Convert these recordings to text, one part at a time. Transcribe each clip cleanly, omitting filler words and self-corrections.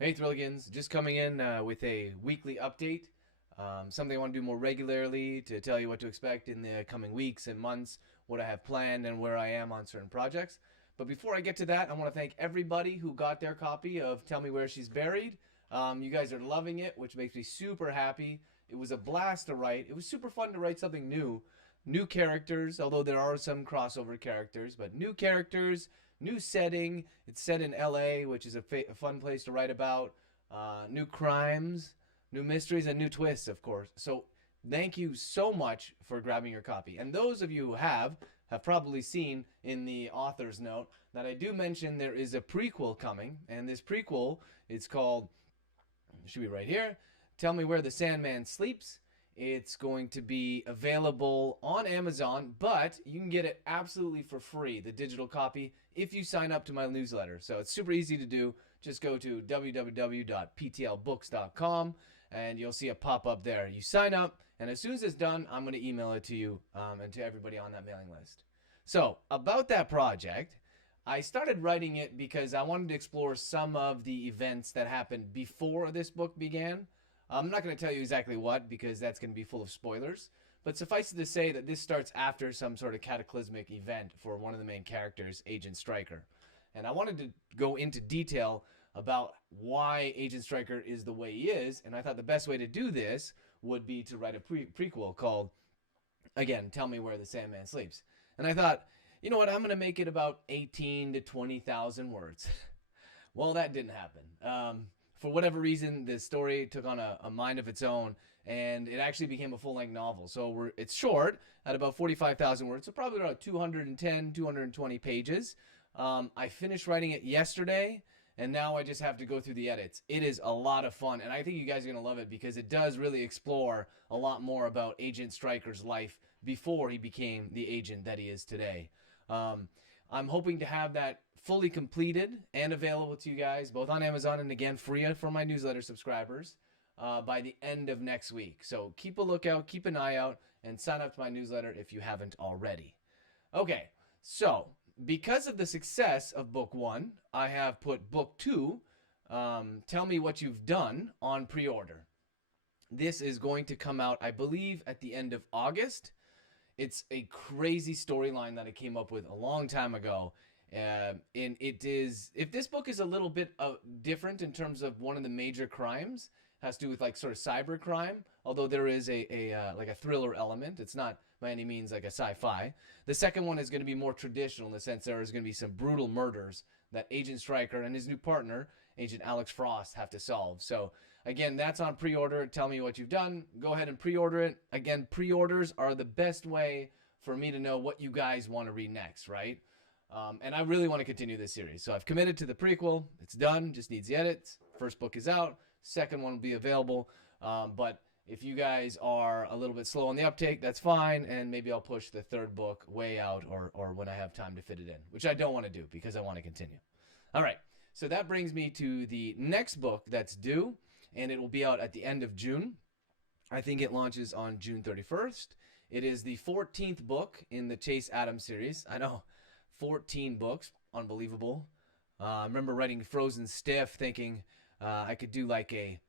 Hey Thrilligans, just coming in with a weekly update. Something I want to do more regularly to tell you what to expect in the coming weeks and months, what I have planned, and where I am on certain projects. But before I get to that, I want to thank everybody who got their copy of Tell Me Where She's Buried. You guys are loving it, which makes me super happy. It was a blast to write. It was super fun to write something new. New characters, although there are some crossover characters, but new characters, new setting. It's set in LA, which is a fun place to write about. New crimes, new mysteries, and new twists, of course. So thank you so much for grabbing your copy. And those of you who have probably seen in the author's note that I do mention there is a prequel coming, and this prequel is called, should be right here, Tell Me Where the Sandman Sleeps. It's going to be available on Amazon, but you can get it absolutely for free, the digital copy, if you sign up to my newsletter. So it's super easy to do. Just go to www.ptlbooks.com and you'll see a pop up there. You sign up, and as soon as it's done, I'm going to email it to you and to everybody on that mailing list. So, about that project, I started writing it because I wanted to explore some of the events that happened before this book began. I'm not going to tell you exactly what because that's going to be full of spoilers. But suffice it to say that this starts after some sort of cataclysmic event for one of the main characters, Agent Stryker. And I wanted to go into detail about why Agent Stryker is the way he is. And I thought the best way to do this would be to write a prequel called, again, Tell Me Where the Sandman Sleeps. And I thought, you know what, I'm going to make it about 18 to 20,000 words. Well, that didn't happen. For whatever reason, the story took on a mind of its own, and it actually became a full-length novel. So it's short at about 45,000 words, so probably around 210, 220 pages. I finished writing it yesterday, and now I just have to go through the edits. It is a lot of fun, and I think you guys are going to love it because it does really explore a lot more about Agent Stryker's life before he became the agent that he is today. Um, I'm hoping to have that fully completed and available to you guys, both on Amazon and again free for my newsletter subscribers by the end of next week. So keep a lookout, keep an eye out, and sign up to my newsletter if you haven't already. Okay, so because of the success of book one, I have put book two, Tell Me What You've Done, on pre order. This is going to come out, I believe, at the end of August. It's a crazy storyline that I came up with a long time ago. And it is, if this book is a little bit different in terms of one of the major crimes, has to do with like sort of cyber crime, although there is a like a thriller element. It's not by any means like a sci-fi. The second one is going to be more traditional in the sense there is going to be some brutal murders that Agent Stryker and his new partner, Agent Alex Frost, have to solve. So again, that's on pre-order. Tell me what you've done. Go ahead and pre-order it. Again, pre-orders are the best way for me to know what you guys want to read next, right? And I really want to continue this series. So I've committed to the prequel. It's done. Just needs the edits. First book is out. Second one will be available. But if you guys are a little bit slow on the uptake, that's fine. And maybe I'll push the third book way out or when I have time to fit it in, which I don't want to do because I want to continue. All right. So that brings me to the next book that's due, and it will be out at the end of June. I think it launches on June 31st. It is the 14th book in the Chase Adams series. I know, 14 books, unbelievable. I remember writing Frozen Stiff, thinking I could do like a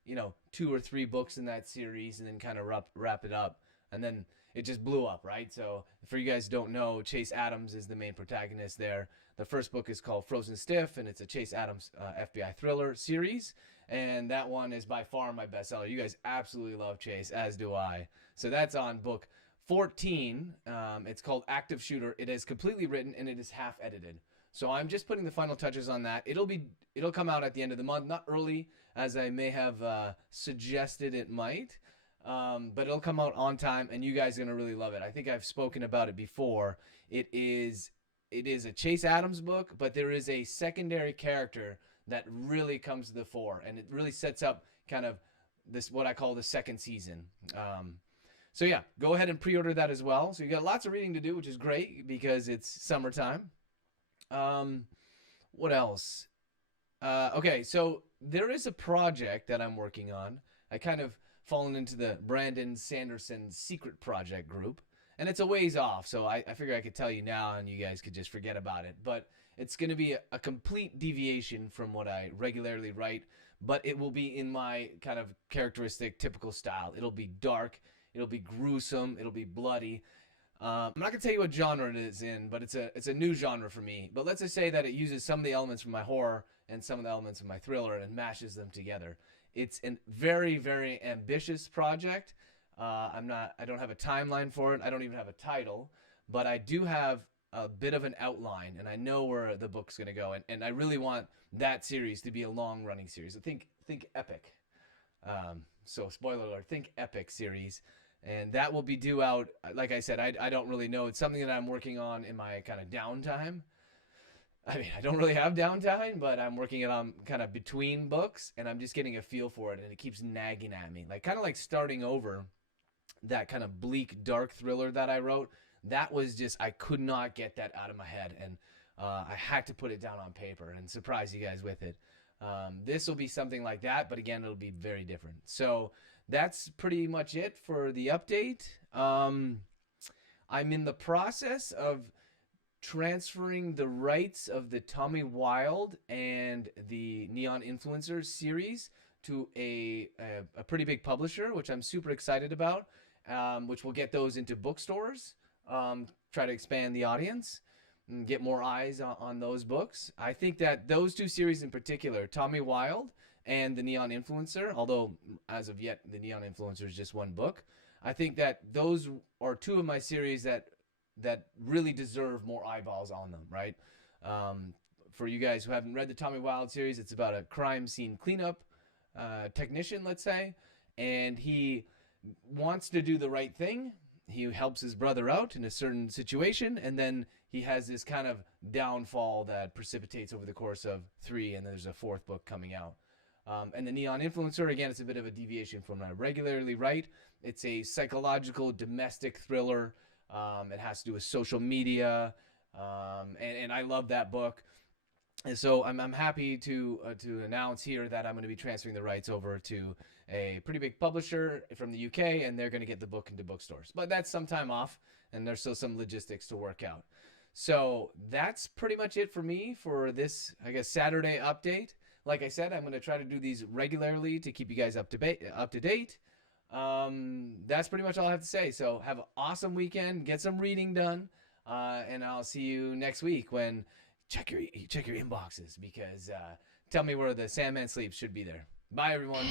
2 or 3 books in that series and then kind of wrap it up, and then it just blew up, right? So for you guys who don't know, Chase Adams is the main protagonist there. The first book is called Frozen Stiff, and it's a Chase Adams FBI thriller series, and that one is by far my bestseller. You guys absolutely love Chase, as do I. So that's on book 14. It's called Active Shooter. It is completely written and it is half edited. So I'm just putting the final touches on that. It'll come out at the end of the month, not early as I may have suggested it might, but it'll come out on time, and you guys are gonna really love it. I think I've spoken about it before. It is a Chase Adams book, but there is a secondary character that really comes to the fore, and it really sets up kind of this what I call the second season. So yeah, go ahead and pre-order that as well. So you got lots of reading to do, which is great because it's summertime. What else? Okay, so there is a project that I'm working on. I kind of fallen into the Brandon Sanderson secret project group, and it's a ways off, so I figure I could tell you now, and you guys could just forget about it. But it's going to be a complete deviation from what I regularly write. but it will be in my kind of characteristic, typical style. It'll be dark, it'll be gruesome, it'll be bloody. I'm not gonna tell you what genre it is in, but it's a new genre for me. But let's just say that it uses some of the elements from my horror and some of the elements of my thriller and mashes them together. It's a very, very ambitious project. I don't have a timeline for it. I don't even have a title, but I do have a bit of an outline, and I know where the book's gonna go. And I really want that series to be a long-running series. I think epic. So spoiler alert, think epic series. And that will be due out, like I said, I don't really know. It's something that I'm working on in my kind of downtime. I mean, I don't really have downtime, but I'm working it on kind of between books, and I'm just getting a feel for it, and it keeps nagging at me. Like, kind of like starting over that kind of bleak, dark thriller that I wrote. That was just, I could not get that out of my head, and I had to put it down on paper and surprise you guys with it. This will be something like that, but again, it'll be very different. So that's pretty much it for the update. I'm in the process of transferring the rights of the Tommy Wild and the Neon Influencers series to a pretty big publisher, which I'm super excited about, which will get those into bookstores, try to expand the audience and get more eyes on those books. I think that those two series in particular, Tommy Wild and the Neon Influencer, although as of yet the Neon Influencer is just one book, I think that those are two of my series that really deserve more eyeballs on them, right? For you guys who haven't read the Tommy Wild series, it's about a crime scene cleanup technician, let's say, and he wants to do the right thing. He helps his brother out in a certain situation, and then he has this kind of downfall that precipitates over the course of 3, and there's a 4th book coming out. And the Neon Influencer, again, it's a bit of a deviation from what I regularly write. It's a psychological domestic thriller. It has to do with social media, and I love that book. And so I'm happy to announce here that I'm going to be transferring the rights over to a pretty big publisher from the UK, and they're going to get the book into bookstores. But that's some time off, and there's still some logistics to work out. So that's pretty much it for me for this, I guess, Saturday update. Like I said, I'm going to try to do these regularly to keep you guys up to date. That's pretty much all I have to say. So have an awesome weekend, get some reading done, and I'll see you next week when check your inboxes, because tell me where the Sandman Sleeps should be there. Bye, everyone.